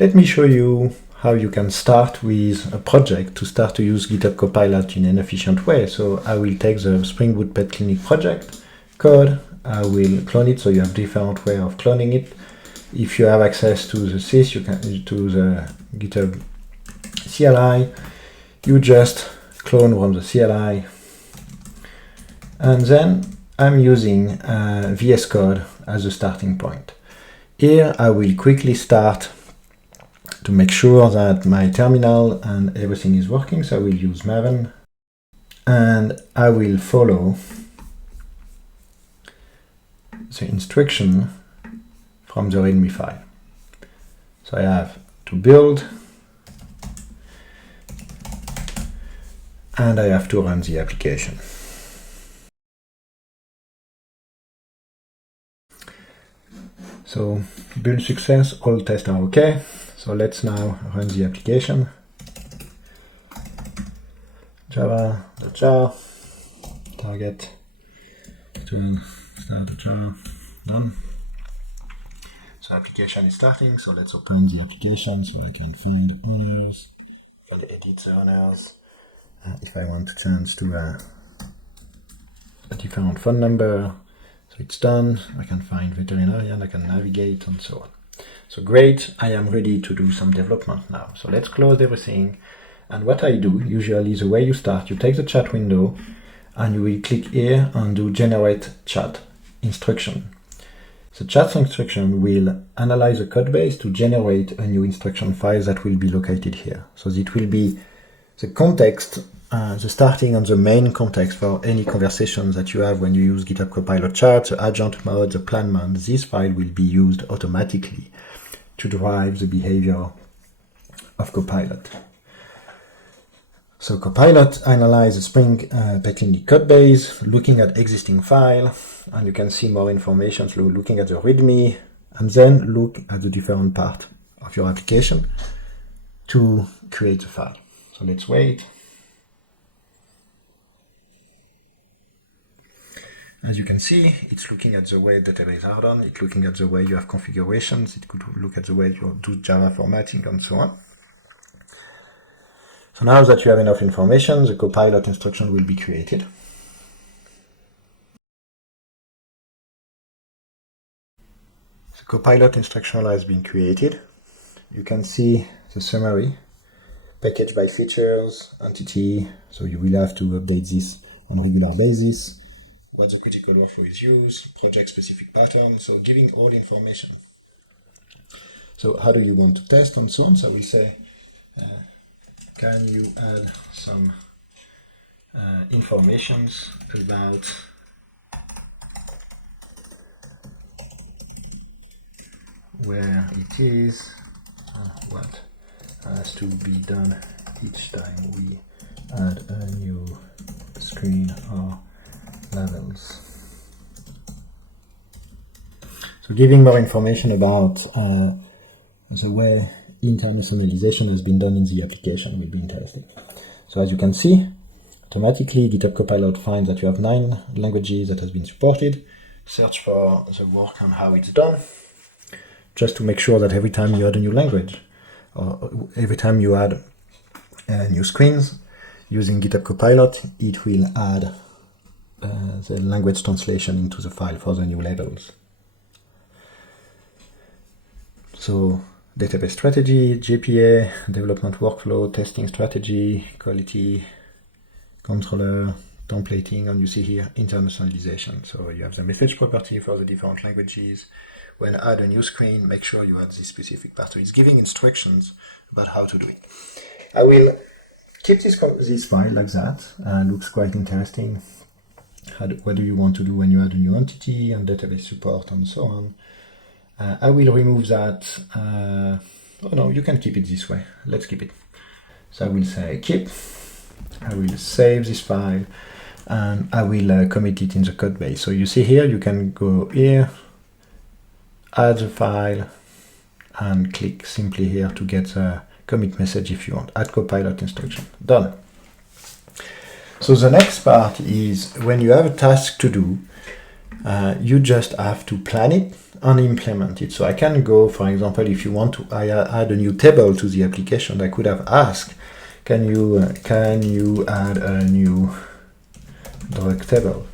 Let me show you how you can start with a project to start to use GitHub Copilot in an efficient way. So I will take the SpringBoot PetClinic project code, I will clone it, so you have different way of cloning it. If you have access to the sys, you can to the GitHub CLI, you just clone from the CLI, and then I'm using VSCode as a starting point. Here I will quickly start to make sure that my terminal and everything is working, so I will use Maven, and I will follow the instruction from the README file. So I have to build, and I have to run the application. So build success, all tests are okay. So let's now run the application. Java.jar, target, start the jar, done. So application is starting, so let's open the application so I can find owners, I can edit the owners. If I want to change to a different phone number, so it's done. I can find veterinarian, I can navigate, and so on. So great, I am ready to do some development now. So let's close everything. And what I do, usually the way you start, you take the chat window and you will click here and do generate chat instruction. The chat instruction will analyze the code base to generate a new instruction file that will be located here. So it will be the context, the starting and the main context for any conversation that you have when you use GitHub Copilot chat, the agent mode, the plan mode. This file will be used automatically to drive the behavior of Copilot. So Copilot analyzes the PetClinic code base, looking at existing file, and you can see more information, so looking at the README, and then look at the different part of your application to create the file. So let's wait. As you can see, it's looking at the way databases are done, it's looking at the way you have configurations, it could look at the way you do Java formatting, and so on. So now that you have enough information, the Copilot instruction will be created. The Copilot instruction has been created. You can see the summary, package by features, entity, so you will have to update this on a regular basis. What the critical workflow is used, project-specific pattern, so giving all information. So how do you want to test and so on? So we say, can you add some informations about where it is, what has to be done each time we add a new screen or levels. So giving more information about the way internationalization has been done in the application will be interesting. So as you can see, automatically GitHub Copilot finds that you have 9 languages that has been supported. Search for the work and how it's done, just to make sure that every time you add a new language, or every time you add new screens, using GitHub Copilot, it will add the language translation into the file for the new labels. So database strategy, GPA, development workflow, testing strategy, quality controller, templating, and you see here internationalization. So you have the message property for the different languages. When add a new screen, make sure you add this specific part. So it's giving instructions about how to do it. I will keep this file like that. Looks quite interesting. What do you want to do when you add a new entity and database support and so on? I will remove that. Oh no, you can keep it this way. Let's keep it. So I will say keep. I will save this file and I will commit it in the code base. So you see here, you can go here, add the file, and click simply here to get the commit message if you want. Add Copilot instruction. Done. So the next part is when you have a task to do, you just have to plan it and implement it. So I can go, for example, if you want to add a new table to the application, I could have asked, can you add a new drug table?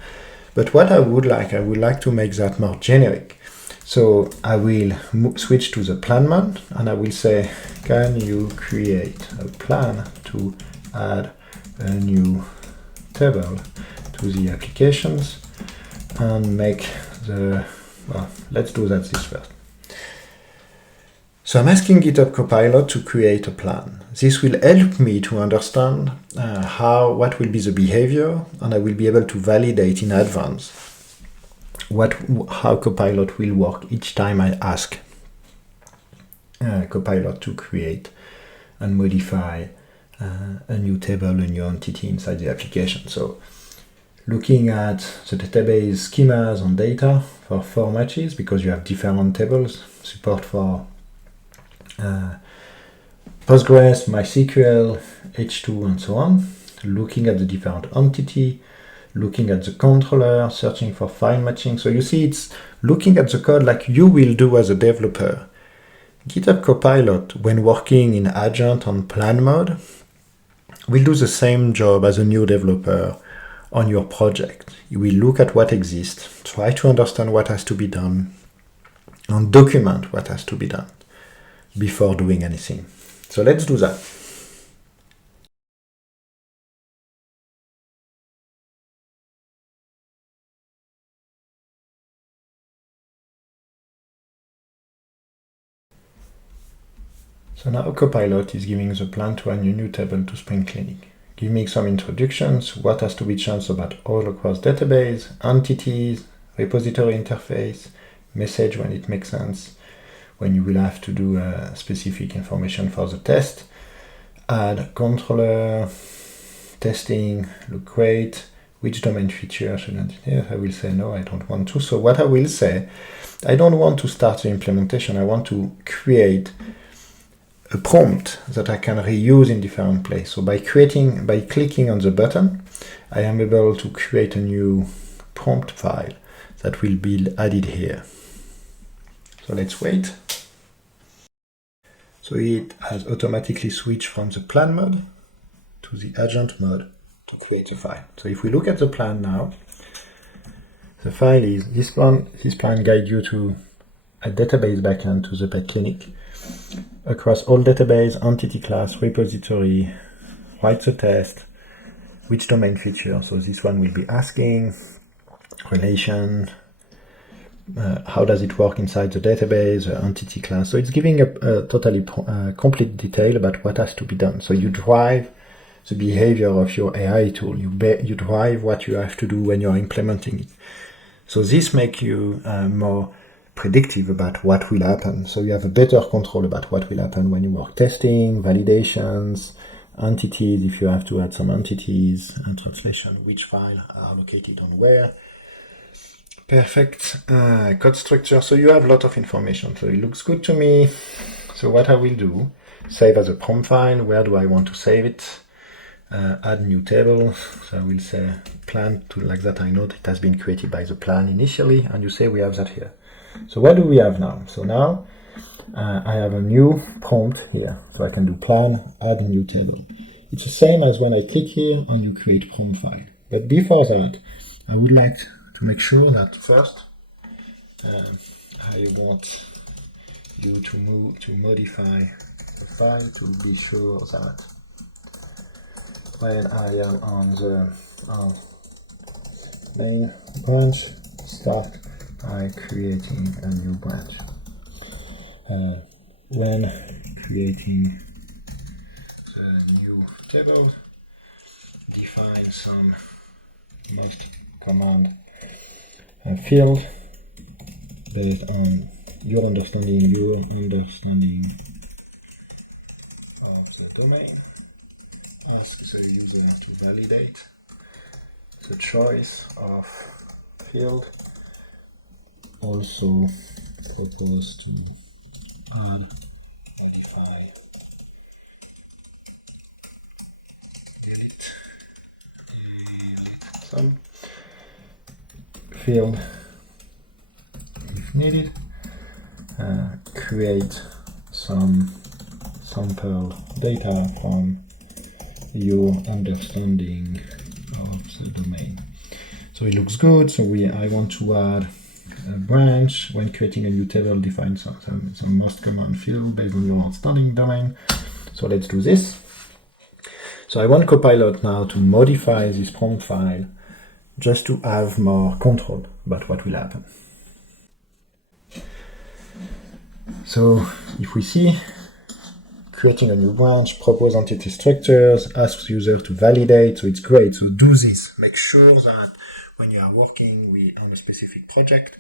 But what I would like to make that more generic. So I will switch to the plan mode, and I will say, can you create a plan to add a new table to the applications, and make the, well, let's do that this first. So I'm asking GitHub Copilot to create a plan. This will help me to understand what will be the behavior, and I will be able to validate in advance how Copilot will work each time I ask Copilot to create and modify a new table, a new entity inside the application. So looking at the database schemas and data for 4 matches, because you have different tables, support for Postgres, MySQL, H2, and so on. Looking at the different entity, looking at the controller, searching for file matching. So you see, it's looking at the code like you will do as a developer. GitHub Copilot, when working in Agent on Plan mode, will do the same job as a new developer on your project. You will look at what exists, try to understand what has to be done, and document what has to be done before doing anything. So let's do that. So now Copilot is giving the plan to add a new table to SpringClinic. Giving some introductions, what has to be changed about all across database, entities, repository interface, message when it makes sense, when you will have to do specific information for the test, add controller, testing, look great, which domain feature shouldn't it have? I will say no, I don't want to. So what I will say, I don't want to start the implementation, I want to create a prompt that I can reuse in different places. So by clicking on the button, I am able to create a new prompt file that will be added here. So let's wait. So it has automatically switched from the plan mode to the agent mode to create a file. So if we look at the plan now, the file is this plan. This plan guides you to a database backend to the PetClinic. Across all database, entity class, repository, write the test, which domain feature. So this one will be asking, relation, how does it work inside the database, entity class. So it's giving a totally complete detail about what has to be done. So you drive the behavior of your AI tool. You drive what you have to do when you're implementing it. So this makes you more predictive about what will happen. So you have a better control about what will happen when you work testing, validations, entities, if you have to add some entities, and translation, which file are located on where. Perfect code structure. So you have a lot of information. So it looks good to me. So what I will do, save as a prompt file. Where do I want to save it? Add new table. So I will say plan to, like that I know it has been created by the plan initially, and you say we have that here. So what do we have now? So now I have a new prompt here. So I can do plan, add a new table. It's the same as when I click here and you create prompt file. But before that, I would like to make sure that first I want you to modify the file to be sure that when I am on the main branch, start by creating a new branch. When creating the new table, define some most command field based on your understanding of the domain. Ask the user to validate the choice of field. Also propose to modify some field if needed. create some sample data from your understanding of the domain. So it looks good. So I want to add a branch. When creating a new table, define some most common field based on your understanding domain. So let's do this. So I want Copilot now to modify this prompt file just to have more control about what will happen. So if we see, creating a new branch, propose entity structures, ask user to validate, so it's great. So do this. Make sure that when you are working on a specific project,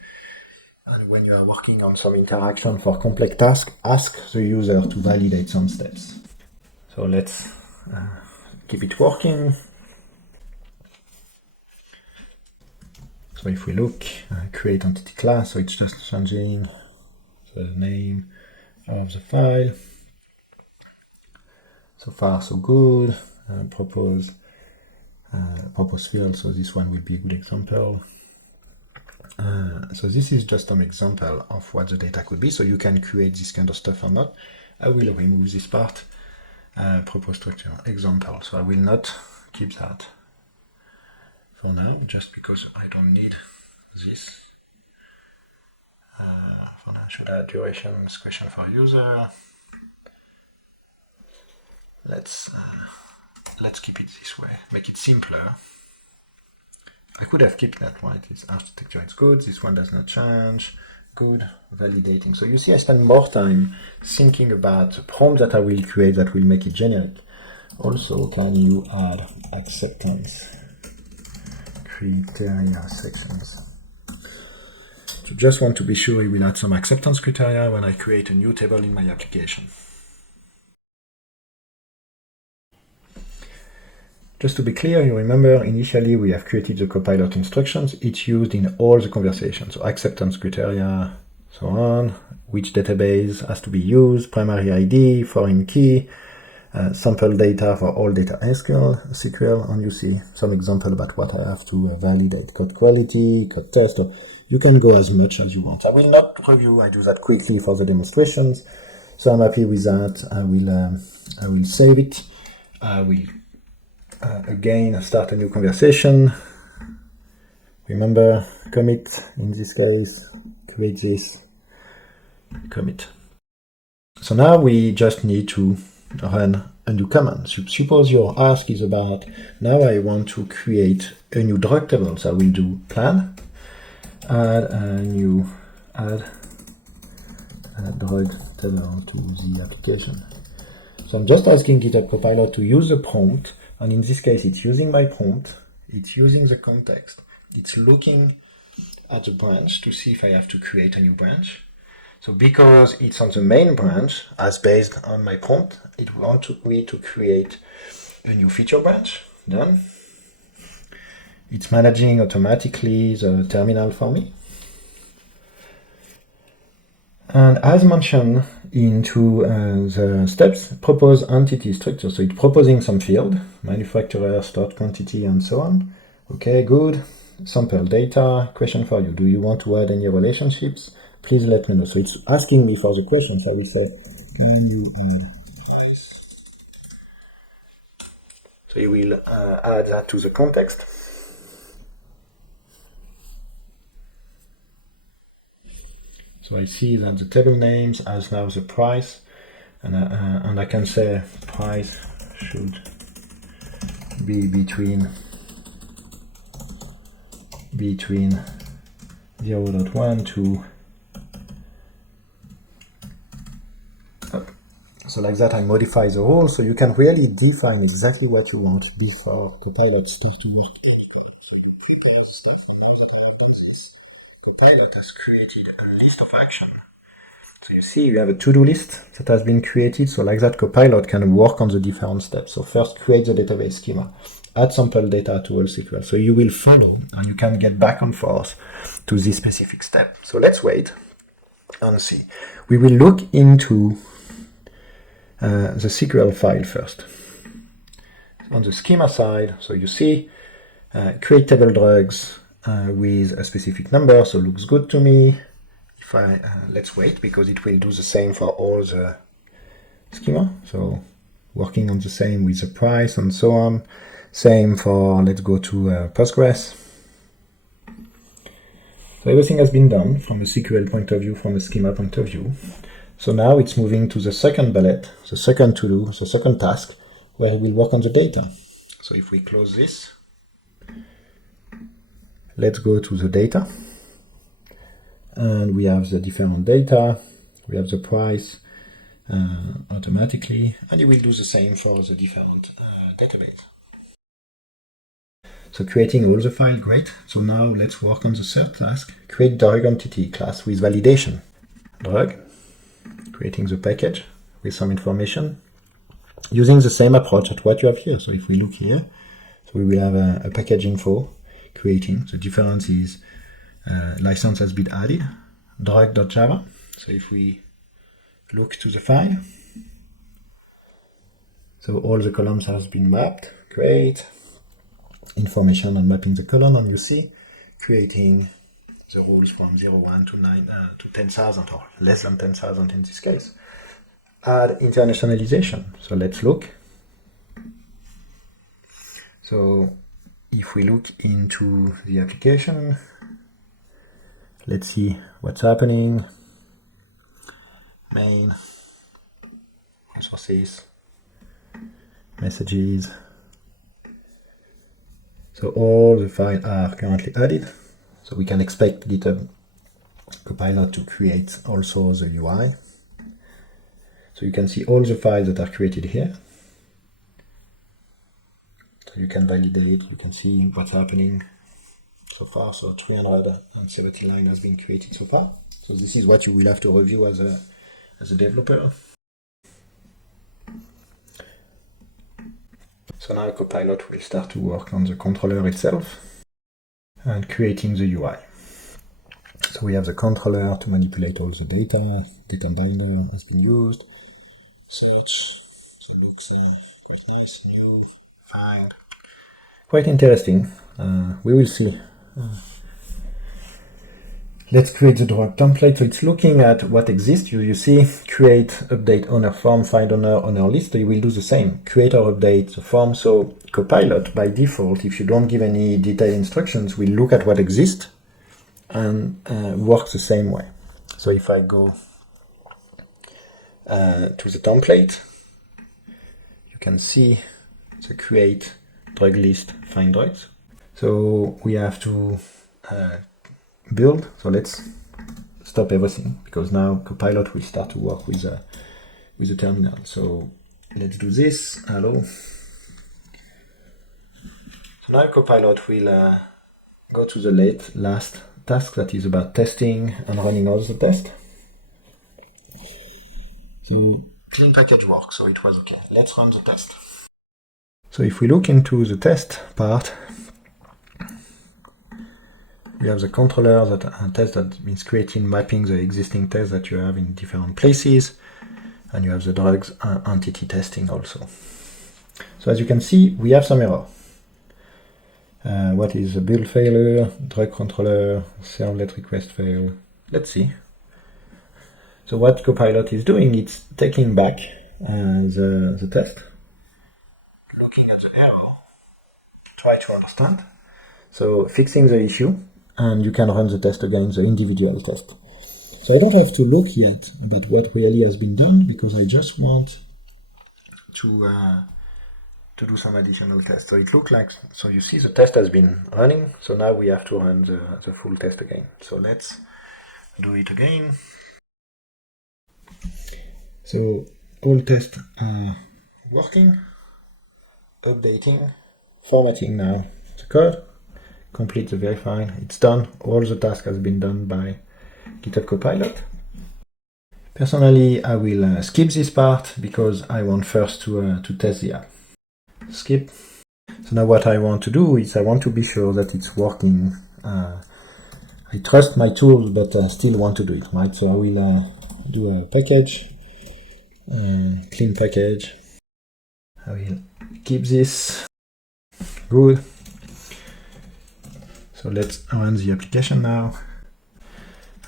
and when you are working on some interaction for complex tasks, ask the user to validate some steps. So let's keep it working. So if we look, create entity class, so it's just changing the name of the file. So far, so good. Propose field, so this one will be a good example. So this is just an example of what the data could be. So you can create this kind of stuff or not. I will remove this part. Propose structure example. So I will not keep that for now, just because I don't need this. For now, should add durations question for user. Let's keep it this way. Make it simpler. I could have kept that, right? It's architecture, it's good. This one does not change. Good. Validating. So you see, I spend more time thinking about the prompt that I will create that will make it generic. Also, can you add acceptance criteria sections? So just want to be sure we will add some acceptance criteria when I create a new table in my application. Just to be clear, you remember initially we have created the Copilot instructions. It's used in all the conversations, so acceptance criteria, so on, which database has to be used, primary ID, foreign key, sample data for all data SQL, and you see some example about what I have to validate, code quality, code test, or you can go as much as you want. I will not review, I do that quickly for the demonstrations, so I'm happy with that. I will save it. I will again start a new conversation. Remember, commit in this case, create this, commit. So now we just need to run a new command. Suppose your ask is about, now I want to create a new drug table. So I will do plan, add a drug table to the application. So I'm just asking GitHub Copilot to use the prompt. And in this case, it's using my prompt, it's using the context, it's looking at the branch to see if I have to create a new branch. So because it's on the main branch, as based on my prompt, it wants me to create a new feature branch. Done. It's managing automatically the terminal for me. And as mentioned into the steps, propose entity structure. So it's proposing some field, manufacturer, start quantity, and so on. Okay, good. Sample data, question for you. Do you want to add any relationships? Please let me know. So it's asking me for the questions. I will say, can you so you will add that to the context. So I see that the table names has now the price, and I can say price should be between 0.1 to so like that I modify the role, so you can really define exactly what you want before Copilot starts to work any code. So you prepare the stuff, and now that I have done this, Copilot has created a list of action. So you see you have a to-do list that has been created, so like that Copilot can work on the different steps. So first create the database schema, add sample data to all SQL. So you will follow and you can get back and forth to this specific step. So let's wait and see. We will look into the SQL file first. On the schema side, so you see create table drugs with a specific number, so looks good to me. if I let's wait, because it will do the same for all the schema. So working on the same with the price and so on. Same for, let's go to Postgres. So everything has been done from a SQL point of view, from a schema point of view. So now it's moving to the second bullet, the second to-do, the second task, where it will work on the data. So if we close this, let's go to the data. And we have the different data, we have the price automatically, and it will do the same for the different database. So creating all the file, great. So now let's work on the third task, create drug entity class with validation. Drug, creating the package with some information, using the same approach at what you have here. So if we look here, so we will have a package info, creating. The difference is license has been added, drug.java. So if we look to the file, so all the columns has been mapped, great. Information on mapping the column, and you see creating the rules from 01 to 9 to 10,000, or less than 10,000 in this case. Add internationalization. So let's look. So if we look into the application, let's see what's happening. Main, resources, messages. So all the files are currently added. So we can expect GitHub Copilot to create also the UI. So you can see all the files that are created here. So you can validate, you can see what's happening so far. So 370 lines has been created so far. So this is what you will have to review as a developer. So now Copilot will start to work on the controller itself and creating the UI. So we have the controller to manipulate all the data. Data binder has been used. Search, so it looks quite nice, new, find. Quite interesting. We will see. Let's create the drug template. So it's looking at what exists. You see, create, update owner form, find owner list. So you will do the same. Create or update the form. So Copilot, by default, if you don't give any detailed instructions, will look at what exists and work the same way. So if I go to the template, you can see the create drug list, find drugs. So we have to build. So let's stop everything, because now Copilot will start to work with the terminal. So let's do this. Hello. So now Copilot will go to the last task, that is about testing and running all the tests. So clean package works, so it was okay. Let's run the test. So if we look into the test part, we have the controller that test that means creating, mapping the existing tests that you have in different places, and you have the drugs entity testing also. So as you can see, we have some error. What is the build failure, drug controller, servlet request fail? Let's see. So what Copilot is doing, it's taking back the test, looking at the error, try to understand. So fixing the issue, and you can run the test again, the individual test. So I don't have to look yet about what really has been done, because I just want to do some additional tests. So it looks like, so you see the test has been running, so now we have to run the full test again. So let's do it again. So all tests are working, updating, formatting now the code, complete the verify, it's done. All the task has been done by GitHub Copilot. Personally, I will skip this part because I want first to test the app. Skip. So now what I want to do is I want to be sure that it's working. I trust my tools, but I still want to do it, right? So I will do a package, clean package. I will keep this. Good. So let's run the application now,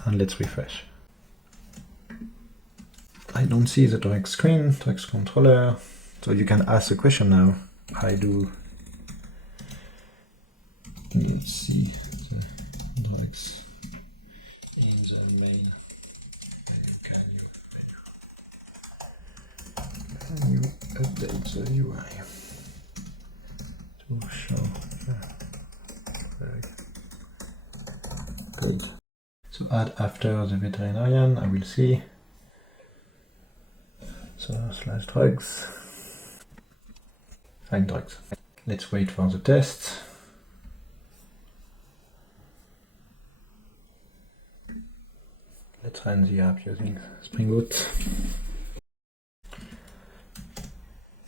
and let's refresh. I don't see the drag screen, text controller. So you can ask the question now. Let's see the drags in the main. Can you update the UI to show drag? Good. So add after the veterinarian, I will see. So /drugs. Find drugs. Let's wait for the test. Let's run the app using SpringBoot.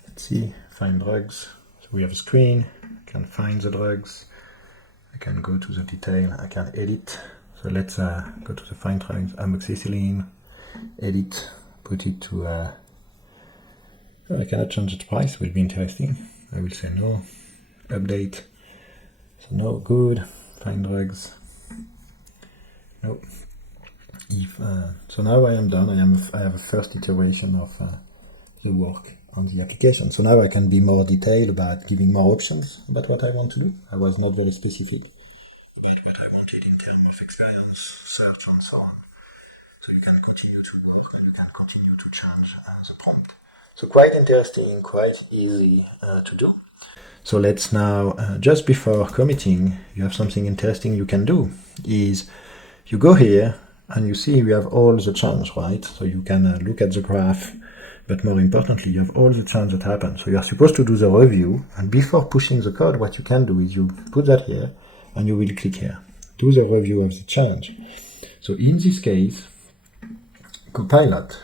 Let's see, find drugs. So we have a screen, I can find the drugs, I can go to the detail, I can edit. So let's go to the find drugs, amoxicillin, edit, put it to, I cannot change the price, will be interesting. I will say no, update, so no, good, find drugs, no. If, so now I am done, I have a first iteration of the work on the application. So now I can be more detailed about giving more options about what I want to do. I was not very specific about what I wanted in terms of experience, search and so on. So you can continue to work and you can continue to change the prompt. So quite interesting, quite easy to do. So let's now, just before committing, you have something interesting you can do, is you go here and you see we have all the change, right? So you can look at the graph, but more importantly, you have all the change that happen. So you are supposed to do the review, and before pushing the code, what you can do is you put that here, and you will click here. Do the review of the change. So in this case, Copilot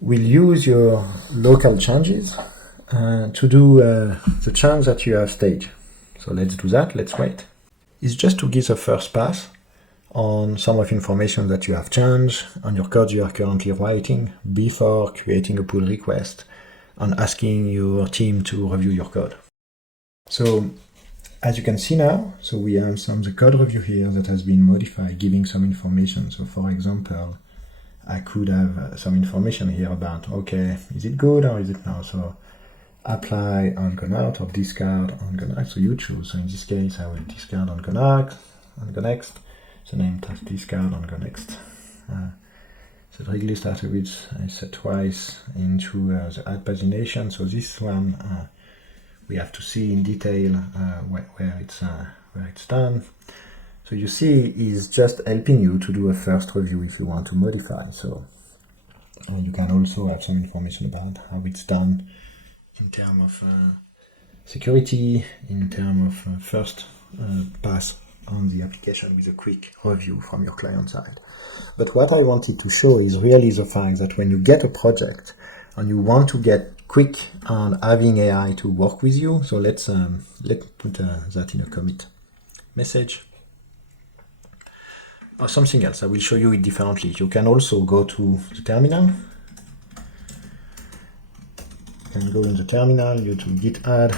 will use your local changes to do the change that you have staged. So let's do that, let's wait. It's just to give the first pass on some of information that you have changed on your code you are currently writing before creating a pull request and asking your team to review your code. So as you can see now, so we have the code review here that has been modified, giving some information. So for example, I could have some information here about, okay, is it good or is it not? So apply and go out, or discard and go next. So you choose. So in this case, I will discard and go next. So name task discard and go next. So the regular starter with I set twice into the add pagination. So this one we have to see in detail where it's done. So you see is just helping you to do a first review if you want to modify. So you can also have some information about how it's done in terms of security, in terms of first pass on the application with a quick review from your client side. But what I wanted to show is really the fact that when you get a project and you want to get quick on having AI to work with you, so let's put that in a commit message. Or something else, I will show you it differently. You can also go to the terminal. You can go in the terminal, go to git add,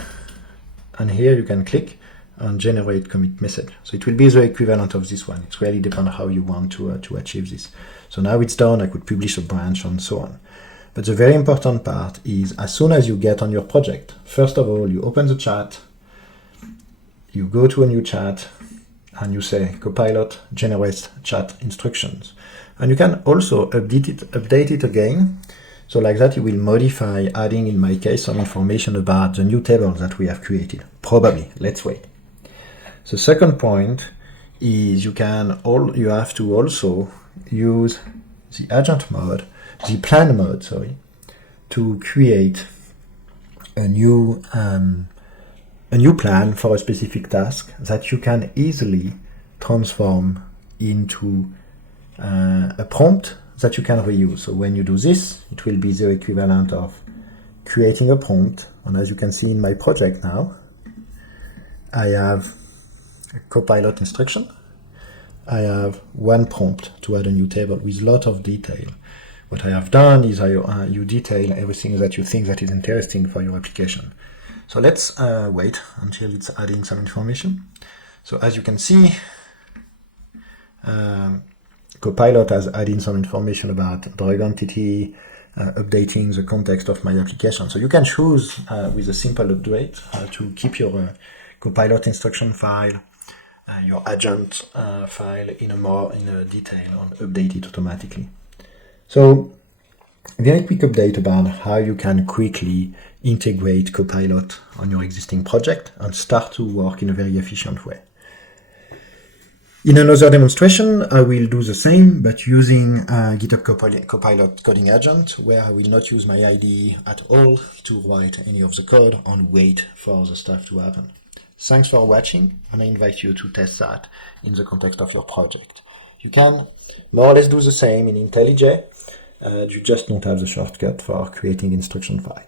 and here you can click and generate commit message. So it will be the equivalent of this one. It really depends on how you want to achieve this. So now it's done, I could publish a branch and so on. But the very important part is as soon as you get on your project, first of all, you open the chat, you go to a new chat, and you say Copilot generates chat instructions. And you can also update it again. So like that, you will modify, adding, in my case, some information about the new table that we have created. Probably, let's wait. The second point is you have to also use the agent mode, the plan mode, sorry, to create a new plan for a specific task that you can easily transform into a prompt that you can reuse. So when you do this, it will be the equivalent of creating a prompt. And as you can see in my project now, I have a Copilot instruction. I have one prompt to add a new table with a lot of detail. What I have done is you detail everything that you think that is interesting for your application. So let's wait until it's adding some information. So as you can see, Copilot has added some information about drug entity, updating the context of my application. So you can choose with a simple update to keep your Copilot instruction file, your agent file in a detail and update it automatically. So very quick update about how you can quickly integrate Copilot on your existing project and start to work in a very efficient way. In another demonstration, I will do the same, but using GitHub Copilot coding agent, where I will not use my IDE at all to write any of the code and wait for the stuff to happen. Thanks for watching, and I invite you to test that in the context of your project. You can more or less do the same in IntelliJ. You just don't have the shortcut for creating instruction file.